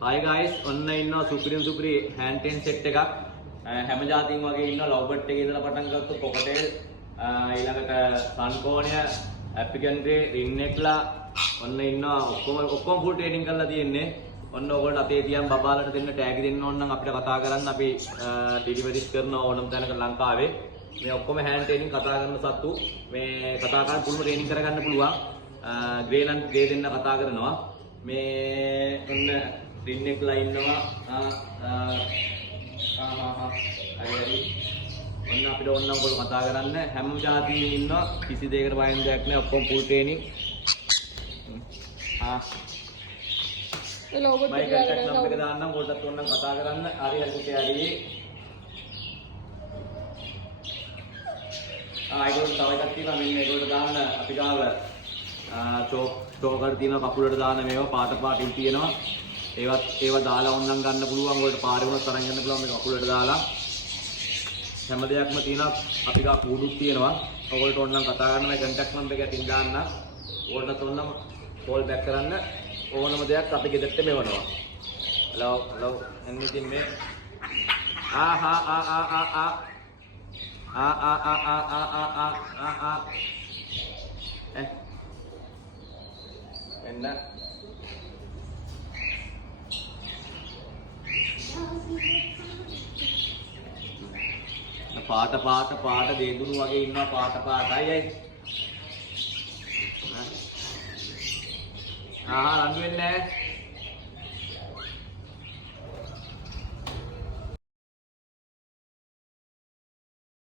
Hi guys, ඔන්න ඉන්නවා සුපිරි hand ten set එකක්. හැම જાතියින් වගේ ඉන්නවා ලව්බර්ඩ් එකේ ඉඳලා පටන් ගත්ත කොකටේල් ඊළඟට සන්කෝනිය ඇෆ්‍රිකන් ග්‍රේ රින් නෙක්ලා ඔන්න ඉන්නවා ඔක්කොම ෆුල් ට්‍රේනින් කරලා තියෙන්නේ. ඔන්න ඕගොල්ලෝ අපේ තියන් බබාලට දෙන්න ටැග් දෙන්න ඕන නම් අපිට කතා කරන්න අපි ඩෙලිවරිස් කරන ඕනම තැනක ලංකාවේ. මේ ඔක්කොම hand training කතා කරන සත්තු මේ කතා කරන් පුළුම ට්‍රේනින් කරගන්න පුළුවන්. ග්‍රේලන්ඩ් ගේ දෙන්න කතා කරනවා. මේ ඔන්න රින් නෙක්ලා ඉන්නවා. හරි. ඔන්න අපිට ඕන නම් ඔයගොල්ලෝ කතා කරන්න හැම જાතියින් ඉන්නවා කිසි දෙයකට බය වෙන දෙයක් නැහැ ඔක්කොම full training. Logo mic contact number එක දාන්නම් පොඩ්ඩක් ඕනනම් කතා කරන්න. හරි පුතේ හරි. ඒගොල්ලෝ තව එකක් තියෙනවා මෙන්න ඒගොල්ලෝ දාන්න අපි ගාව චෝකර් තියෙනවා කකුලට දාන මේවා පාටින් තියෙනවා. ඒවා දාලා ඕනනම් ගන්න පුළුවන්. ඔයාලට පාරේ වුණත් තරන් ගන්න පුළුවන් මේ කකුලට දාලා. හැම දෙයක්ම තියෙනවා. අපි ගා කූඩුත් තියෙනවා. ඔයගොල්ලෝ ඕනනම් කතා කරන්න මගේ කන්ටැක්ට් නම්බර් එක අතින් දාන්න. ඔයාලට ඕනනම් කෝල් බෑක් කරන්න. ඕනම දෙයක් අපි ගෙදරට මෙවනවා. hello anything me එන්න පාට දේදුණු වගේ ඉන්නවා පාටයි අය රණ්ඩු වෙන්නේ නැහැ